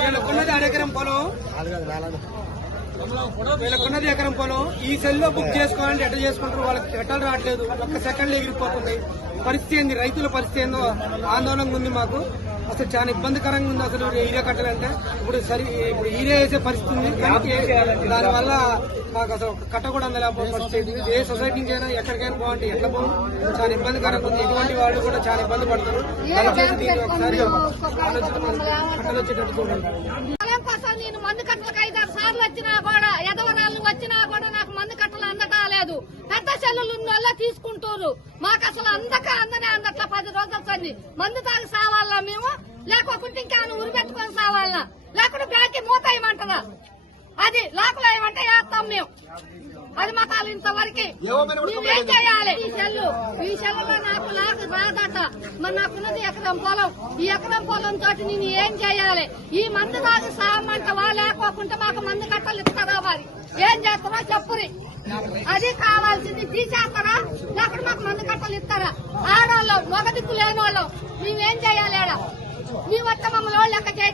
వీళ్ళకున్నది పొలం. వీళ్ళకున్నది ఎకరం పొలం. ఈ సెల్లో బుక్ చేసుకోవాలంటే ఎట్లా చేసుకుంటారు? వాళ్ళకి ఎట్టలు రావట్లేదు. ఒక్క సెకండ్ ఎగిరిపోతుంది. పరిస్థితి ఏంది? రైతుల పరిస్థితి ఏందో ఆందోళనగా ఉంది మాకు. అసలు చాలా ఇబ్బందికరంగా ఉంది అసలు ఈరే కట్టాలంటే. ఇప్పుడు సరి ఇప్పుడు ఈరే వేసే పరిస్థితి ఉంది. దానివల్ల మాకు అసలు ఒక కట్ట కూడా అందలేకపోతే. ఏ సొసైటీ నుంచి అయినా ఎక్కడికైనా బాగుంటే ఎట్లా పోవు చాలా ఇబ్బందికరంగా ఉంది. ఇటువంటి వాళ్ళు కూడా చాలా ఇబ్బంది పడతారు. దయచేసి దీన్ని ఒకసారి చూడండి నేను మందు కట్టలకు ఐదారు సార్లు వచ్చినా కూడా ఎదవనాలు వచ్చినా కూడా నాకు మందు కట్టలు అందటా లేదు. చెల్లులు ఉన్న తీసుకుంటారు. మాకు అసలు అందక అందనే అందట్లా పది రోజులు సంది మందు తాగి సావాలా మేము? లేకోకుంటే ఇంకేమైనా ఉరి పెట్టుకొని సావాలా? లేకుంటే బ్యాంక్ మూత వేయమంటారా? అది లోపల ఏమంటే వేస్తాం మేము. అది మతాలు ఇంతవరకు. మేమేం చేయాలి? ఈ సెల్లు ఈ సెల్లులో నాకు నాకు రాదట. మరి నాకున్నది ఎకరం పొలం. ఈ ఎకరం పొలం తోటి నేను ఏం చేయాలి? ఈ మందు తాగి సామంటవా లేకోకుంటే మాకు మందు కట్టలు ఇస్తారా మరి? ఏం చేస్తారో చెప్పురి. అది కావాల్సింది తీసేస్తారా? లేకపోతే మాకు మందు కట్టలు ఇస్తారా? ఆడవాళ్ళు మగ దిక్కు లేని వాళ్ళు మేమేం చేయాలి ఆడ? మీ వత్త మమ్మల్ని లెక్క చేయాలి